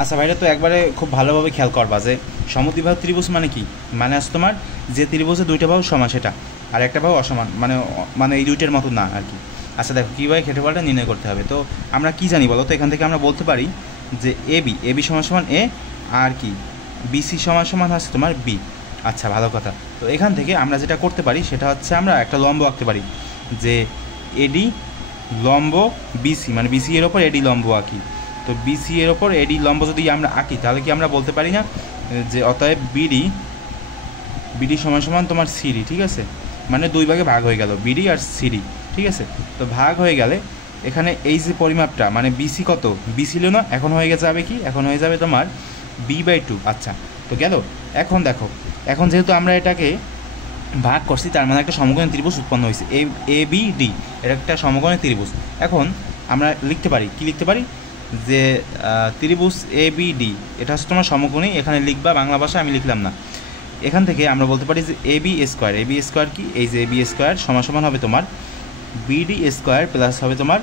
আচ্ছা ভাইরা, তো একবারে খুব ভালোভাবে খেয়াল করবা যে সমদ্বিবাহু ত্রিভুজ মানে কি, মানে আছে তোমার যে ত্রিভুজে দুইটা বাহু সমান সেটা, আর একটা বাহু অসমান, মানে মানে এই দুইটার মতো না আর কি। আচ্ছা দেখো কীভাবে ক্ষেত্রফলটা নির্ণয় করতে হবে। তো আমরা কি জানি বলো তো, এখান থেকে আমরা বলতে পারি যে এবি সমান সমান এ, আর কি বিসি সমান সমান হচ্ছে তোমার বি। আচ্ছা ভালো কথা। তো এখান থেকে আমরা যেটা করতে পারি সেটা হচ্ছে আমরা একটা লম্ব আঁকতে পারি, যে এডি লম্ব বিসি, মানে বিসি এর ওপর এডি লম্ব আঁকি। তো বিসি এর ওপর এডি লম্ব যদি আমরা আঁকি তাহলে কি আমরা বলতে পারি না যে অতএব বিডি সমান সমান তোমার সিডি, ঠিক আছে? মানে দুই ভাগে ভাগ হয়ে গেল বিডি আর সিডি, ঠিক আছে? তো ভাগ হয়ে গেলে এখানে এই যে পরিমাপটা মানে বিসি কত, বি ছিল না, এখন হয়ে যাবে কি, এখন হয়ে যাবে তোমার b/2। আচ্ছা তো গেল। এখন দেখো, এখন যেহেতু আমরা এটাকে ভাগ করছি তার মানে একটা সমকোণী ত্রিভুজ উৎপন্ন হয়েছে, এ বি ডি, এটা একটা সমকোণী ত্রিভুজ। এখন আমরা লিখতে পারি, কি লিখতে পারি, যে ত্রিভুজ এ বি ডি এটা হচ্ছে তোমার সমকোণী, এখানে লিখবা বাংলা ভাষায়, আমি লিখলাম না। এখান থেকে আমরা বলতে পারি যে এ বি স্কোয়ার কি, এই যে এ বি স্কোয়ার সমান সমান হবে তোমার বিডি স্কোয়ার প্লাস হবে তোমার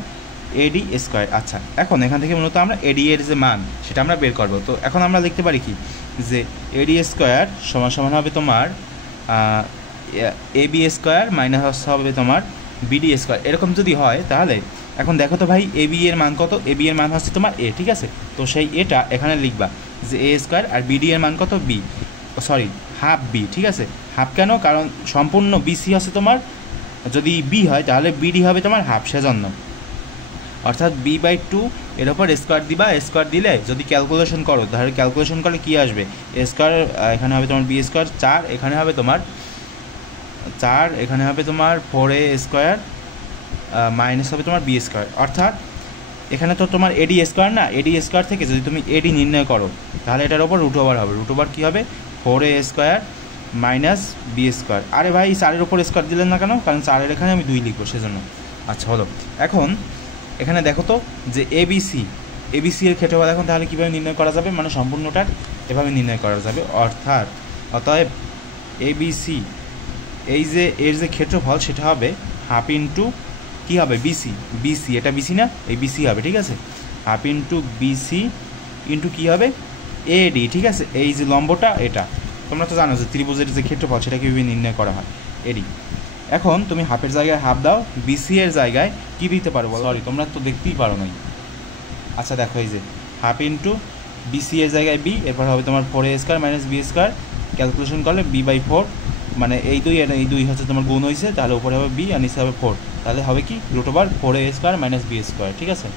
এডি স্কোয়ার। আচ্ছা এখন এখান থেকে মূলত আমরা এডি এর যে মান সেটা আমরা বের করবো। তো এখন আমরা লিখতে পারি কি, যে এডি স্কোয়ার সমান সমান হবে তোমার এ বি স্কোয়ার মাইনাস হবে তোমার বিডি স্কোয়ার। এরকম যদি হয় তাহলে এখন দেখো তো ভাই, এ বি এর মান কত, এ বি এর মান হচ্ছে তোমার এ, ঠিক আছে? তো সেই এটা এখানে লিখবা যে এ স্কোয়ার, আর বিডি এর মান কত, বি, সরি হাফ বি, ঠিক আছে? হাফ কেন, কারণ সম্পূর্ণ বিসি হচ্ছে তোমার, যদি বি হয় তাহলে বিডি হবে তোমার হাফ, সেজন্য। অর্থাৎ b/2 এর ওপর স্কোয়ার দিবা, স্কোয়ার দিলে যদি ক্যালকুলেশন করো তাহলে ক্যালকুলেশন করলে কী আসবে, স্কোয়ার এখানে হবে তোমার বি স্কোয়ার 4, এখানে হবে তোমার 4, এখানে হবে তোমার 4a স্কোয়ার মাইনাস হবে তোমার বি স্কোয়ার। অর্থাৎ এখানে তো তোমার এডি স্কোয়ার না, এডি স্কোয়ার থেকে যদি তুমি এডি নির্ণয় করো তাহলে এটার ওপর রুট ওভার হবে, রুট ওভার কী হবে 4a square minus b square. আরে ভাই 4-এর ওপর স্কোয়ার দিলেন না কেন, কারণ 4-এর এখানে আমি 2 লিখবো সেজন্য। আচ্ছা হলো। এখন এখানে দেখো তো যে এবিসি এর ক্ষেত্রফল এখন তাহলে কীভাবে নির্ণয় করা যাবে, মানে সম্পূর্ণটার এভাবে নির্ণয় করা যাবে। অতএব এবিসি এই যে এর যে ক্ষেত্রফল সেটা হবে হাফ ইন্টু কী হবে বিসি, এটা বিসি না, এই বিসি হবে, ঠিক আছে? হাফ ইন্টু বিসি ইন্টু কী হবে এডি, ঠিক আছে? এই যে লম্বটা এটা তোমরা তো জানো যে ত্রিভুজের যে ক্ষেত্রফল সেটা কীভাবে নির্ণয় করা হয়, এডি। এখন তুমি হাফের জায়গায় হাফ দাও, বিসি এর জায়গায় কী দিতে পারো বলো, সরি তোমরা তো দেখতেই পারো নাই। আচ্ছা দেখো এই যে হাফ ইন্টু বিসি এর জায়গায় বি, এরপর হবে তোমার 4a square minus b square, calculation করলে b/4, মানে এই 2 আর এই 2 হচ্ছে তোমার গুণ হয়েছে, তাহলে উপরে হবে বি আর নিচে হবে 4, তাহলে হবে কি root over 4a square minus b square, ঠিক আছে?